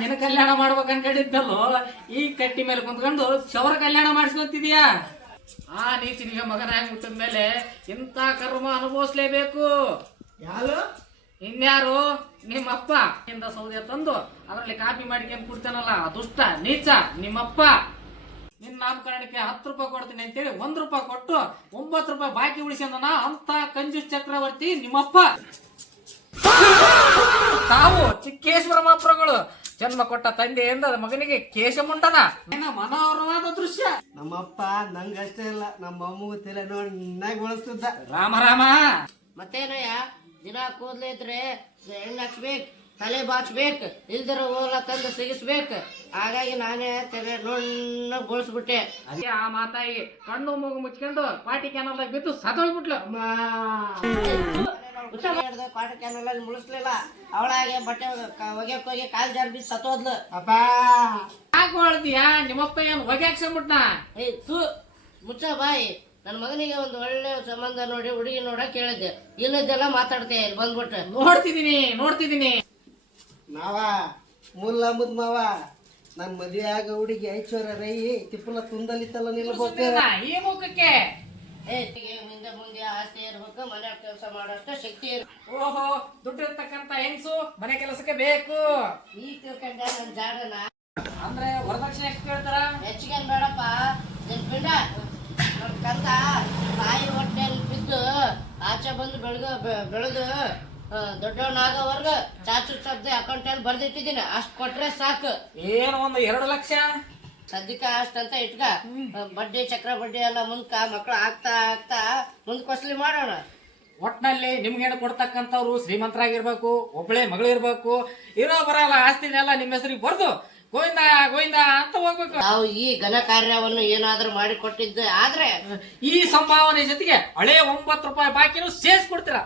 ನಿನ್ನ ಕಲ್ಯಾಣ ಮಾಡ್ಬೇಕು ಅನ್ಕೊಂಡಿದ್ದಲ್ಲೋ ಈ ಕಟ್ಟಿ ಮೇಲೆ ಕುಂತ್ಕೊಂಡು ಶವರ ಕಲ್ಯಾಣ ಮಾಡಿಸ್ಕೊಂತಿದ್ಯಾ. ಆ ನೀಚನಿಗೆ ಮಗನಾಗಿ ಹುಟ್ಟಿದ ಮೇಲೆ ಇಂಥ ಕರ್ಮ ಅನುಭವಿಸ್ಲೇಬೇಕು. ಯಾರು? ಇನ್ಯಾರು? ನಿಮ್ಮಪ್ಪ ಇಂದ ಸೌದೆ ತಂದು ಅದರಲ್ಲಿ ಕಾಪಿ ಮಾಡಿಕೊಂಡು ಕುಡ್ತಾನಲ್ಲ ದುಷ್ಟ ನೀಚ ನಿಮ್ಮಪ್ಪ. ನಿನ್ನ ನಾಮಕರಣಕ್ಕೆ 10 ರೂಪಾಯಿ ಕೊಡ್ತೀನಿ ಅಂತೇಳಿ 1 ರೂಪಾಯಿ ಕೊಟ್ಟು 9 ರೂಪಾಯಿ ಬಾಕಿ ಉಳಿಸ್ಕೊಂಡನ ಅಂತ ಕಂಜೂಸ್ ಚಕ್ರವರ್ತಿ ನಿಮ್ಮಪ್ಪ. ತಾವು ಚಿಕ್ಕೇಶ್ವರ ಮಹಾಪ್ರಭುಗಳು ಜನ್ಮ ಕೊಟ್ಟ ತಂದೆಯಿಂದ ಮಗನಿಗೆ ಕೇಶ ಮುಂಡನ ಮನೋಹರವಾದ ದೃಶ್ಯ. ನಮ್ಮಪ್ಪ ನಂಗಷ್ಟೇ ಇಲ್ಲ, ನಮ್ಮ ಅಮ್ಮಗೂ ತಲೆ ನೋಡಿ ಬಳಸ್ತಿದ್ದ. ರಾಮ ರಾಮ. ಮತ್ತೇನಯ್ಯ, ದಿನ ಕೂದ್ಲೆ ಇದ್ರೆ ಎಣ್ಣೆ ಹಚ್ಬೇಕು, ತಲೆ ಬಾಚ್ಬೇಕು, ಇಲ್ದಿರ ಓಲ ತಂದು ಸಿಗಿಸ್ಬೇಕು. ಹಾಗಾಗಿ ನಾನೇ ತಲೆ ನೋಡ್ ಗೋಳಿಸ್ಬಿಟ್ಟೆ. ಅದೇ ಆ ಮಾತಾಯಿ ಕಣ್ಣು ಮೂಗು ಮುಚ್ಕೊಂಡು ಪಾಟಿ ಕ್ಯಾನಲ್ ಬಿದ್ದು ಸತ್ತೋಗ್ಬಿಟ್ಲು. ಪಾಠ ಕ್ಯಾನಲ್ ಮುಳಿಸ್ಲಿಲ್ಲ, ಅವಳಾಗೆ ಬಟ್ಟೆ ಒಗ್ಯಕ್ ಹೋಗಿ ಕಾಲ್ ಜಾರ್ ಬಿದ್ದು ಸತ್ತೋದ್ಲು. ಅಪ್ಪ ಯಾಕೆ ಹೊಳ್ತೀಯ? ನಿಮ್ಮಪ್ಪ ಏನು ಒಗ್ಯಾಕ್ಸಂಬಿಟ್ನ? ಏಯ್ ತೂ ಮುಚ್ಚ ಬಾಯಿ. ನನ್ನ ಮಗನಿಗೆ ಒಂದು ಒಳ್ಳೆ ಸಂಬಂಧ ನೋಡಿ ಹುಡುಗಿ ನೋಡಕ್ ಹೇಳಿದ್ದೆ, ಇಲ್ಲದೆಲ್ಲ ಮಾತಾಡ್ತೆ ಇಲ್ಲಿ ಬಂದ್ಬಿಟ್ಟು. ನೋಡ್ತಿದ್ದೀನಿ. ಮಾವ ಮುಲ್ಲ ಮುದ್ ಮಾವ, ನನ್ ಮದ್ವೆ ಆಗ ಹುಡುಗಿ ಐಶ್ವರ್ಯ ರೈ ತಿಪ್ಪಲ ತುಂದಲಿತ್ತಲ್ಲ ನಿಲ್ಬೇಕು. ಈ ಮುಖಕ್ಕೆ ಮುಂದೆ ಮುಂದೆ ಆಸ್ತಿ ಇರ್ಬೇಕು, ಮನೆ ಕೆಲಸ ಮಾಡೋಷ್ಟ ಶಕ್ತಿ ಇರ್ಬೇಕು. ಓಹೋ, ದುಡ್ಡು ಇರ್ತಕ್ಕಂತ ಹೆಂಗ್ಸು ಮನೆ ಕೆಲಸಕ್ಕೆ ಬೇಕು. ಈ ತಿಳ್ಕೊಂಡ ನನ್ ಜಾಡನ ಅಂದ್ರೆ ವರದಕ್ಷಿಣೆ ಎಷ್ಟು ಕೇಳ್ತಾರ? ಹೆಚ್ಚಿಗೆ ಬೇಡಪ್ಪ. ನಿನ್ ಪಿಂಡ ನನ್ ಕಂದ ತಾಯಿ ಹೊಟ್ಟೆಯಲ್ಲಿ ಬಿದ್ದು ಆಚೆ ಬಂದು ಬೆಳೆದು ದೊಡ್ಡವನಾಗವರ್ಗ ಚಾಚು ಶಬ್ದ ಅಕೌಂಟಲ್ಲಿ ಬರ್ದಿಟ್ಟಿದ್ದೀನಿ. ಅಷ್ಟ್ ಕೊಟ್ರೆ ಸಾಕು. ಏನು ಒಂದು 2 ಲಕ್ಷ? ಸದ್ಯಕ್ಕ ಅಷ್ಟಂತ ಇಟ್ಕ. ಬಡ್ಡಿ ಚಕ್ರ ಬಡ್ಡಿ ಎಲ್ಲ ಮುಂದ್ಕ ಮಕ್ಳು ಆಗ್ತಾ ಆಗ್ತಾ ಮುಂದಕ್ಕೆ ವಸೂಲಿ ಮಾಡೋಣ. ಒಟ್ನಲ್ಲಿ ನಿಮ್ಗೇನು ಕೊಡ್ತಕ್ಕಂಥವ್ರು ಶ್ರೀಮಂತರಾಗಿರ್ಬೇಕು, ಒಬ್ಬಳೆ ಮಗಳು ಇರ್ಬೇಕು. ಇರೋ ಬರಲ್ಲ ಆಸ್ತಿನೆಲ್ಲ ನಿಮ್ಮ ಹೆಸರಿಗೆ ಬರ್ದು ಗೋವಿಂದ ಗೋವಿಂದ ಅಂತ ಹೋಗ್ಬೇಕು. ನಾವು ಈ ಘನ ಕಾರ್ಯವನ್ನು ಏನಾದ್ರೂ ಮಾಡಿ ಕೊಟ್ಟಿದ್ದು ಆದ್ರೆ ಈ ಸಂಭಾವನೆ ಜೊತೆಗೆ ಹಳೆ 9 ರೂಪಾಯಿ ಬಾಕಿನೂ ಸೇರಿಸ್ಕೊಡ್ತೀರಾ?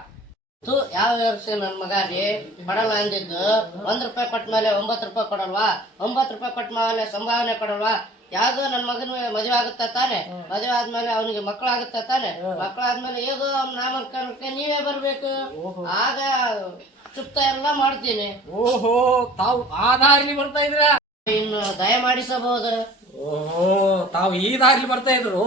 ಯಾವ ವರ್ಷ ನನ್ ಮಗ ರೀ ಕೊಡಲ್ಲ ಅಂದಿದ್ದು. 1 ರೂಪಾಯಿ ಕೊಟ್ಟ ಮೇಲೆ 9 ರೂಪಾಯಿ ಕೊಡಲ್ವಾ? 9 ರೂಪಾಯಿ ಕೊಟ್ಟ ಮೇಲೆ ಸಂಭಾವನೆ ಕೊಡಲ್ವಾ? ಯಾವ್ದೋ ನನ್ ಮಗನ ಮದುವೆ ಆಗುತ್ತಾ ತಾನೆ, ಮದುವೆ ಆದ್ಮೇಲೆ ಅವನಿಗೆ ಮಕ್ಕಳಾಗುತ್ತಾ ತಾನೆ, ಮಕ್ಕಳಾದ್ಮೇಲೆ ಹೇಗೋ ಅವ್ನ ನಾಮಕರಣಕ್ಕೆ ನೀವೇ ಬರ್ಬೇಕು. ಆಗ ಚುಪ್ತ ಎಲ್ಲ ಮಾಡ್ತೀನಿ. ಓಹೋ, ತಾವು ಆ ದಾರಿಲಿ ಬರ್ತಾ ಇದ್ರ? ಇನ್ನು ದಯ ಮಾಡಿಸಬಹುದು. ಓಹೋ, ತಾವು ಈ ದಾರಿಲಿ ಬರ್ತಾ ಇದ್ರು.